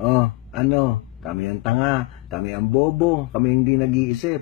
Oh, ano, kami ang tanga, kami ang bobo, kami hindi nag-iisip.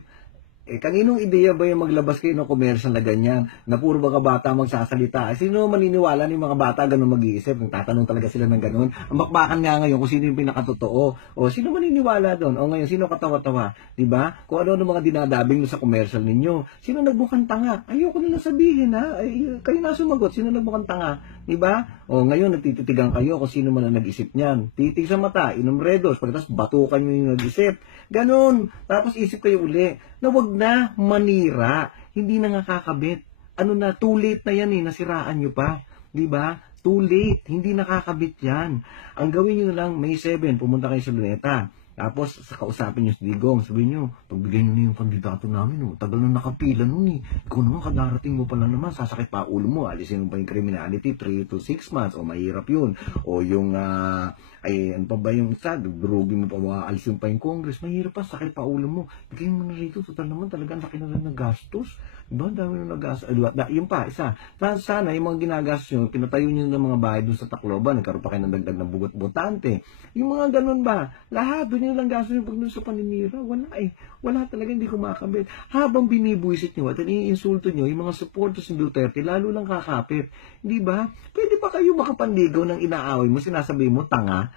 Kaninong ideya ba yung maglabas kayo ng commercial na ganyan, na puro mga bata magsasalita? Sino maniniwala ng mga bata ganun mag-iisip? Nagtatanong talaga sila ng ganun. Ang bakbakan nga ngayon kung sino yung pinakatotoo. O sino maniniwala doon? O ngayon, sino katawa-tawa? Diba? Kung ano mga dinadabing sa commercial ninyo. Sino nagbukang tanga? Ayoko nila sabihin ha. Kayo na sumagot. Sino nagbukang tanga? Diba? O ngayon, nagtititigan kayo kung sino man ang nag-isip niyan. Titig sa mata, inom redos, pagkatapos batukan nyo yung nag-isip. Ganon. Tapos isip kayo uli na wag na manira. Hindi na nga kakabit. Ano na, too late na yan nasiraan nyo pa. Diba? Too late. Hindi nakakabit yan. Ang gawin nyo na lang, May 7, pumunta kayo sa Luneta. Tapos, kausapin nyo si Digong. Sabihin nyo, pagbigay nyo na yung kandidato namin. Tagal na nakapila nun Ikaw naman, kadarating mo pa lang naman. Sasakit pa ulo mo. Alisin mo pa yung criminality, 3 to 6 months. O mahirap yun. O yung, ano pa ba yung isa? Durugin mo pa, alisin pa yung Congress. Mahirap pa, sakit pa ulo mo. Bigay mo na rito. Total naman, talagang laki na lang ng gastos. Diba? Dami na nagastos. Yung pa, isa. Sana, yung mga ginagastos nyo, pinatayo nyo ng mga bahay dun sa Tacloban. Nagkaroon pa kayo ng dagdag ng bugot-botante. Yung mga ganun ba? Lahat, doon yung lang gastos yung pag sa paninira. Wala talaga, hindi kumakabit. Habang binibuisit nyo at iniinsulto nyo, yung mga supporters ng Duterte, lalo lang kakapit. Di ba? Pwede pa kayo makapanligaw ng inaaway mo, sinasabi mo, tanga,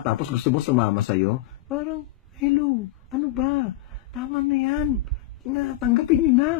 tapos gusto mo sumama sa'yo? Parang, hello, ano ba? Tama na yan. Tanggapin nyo na.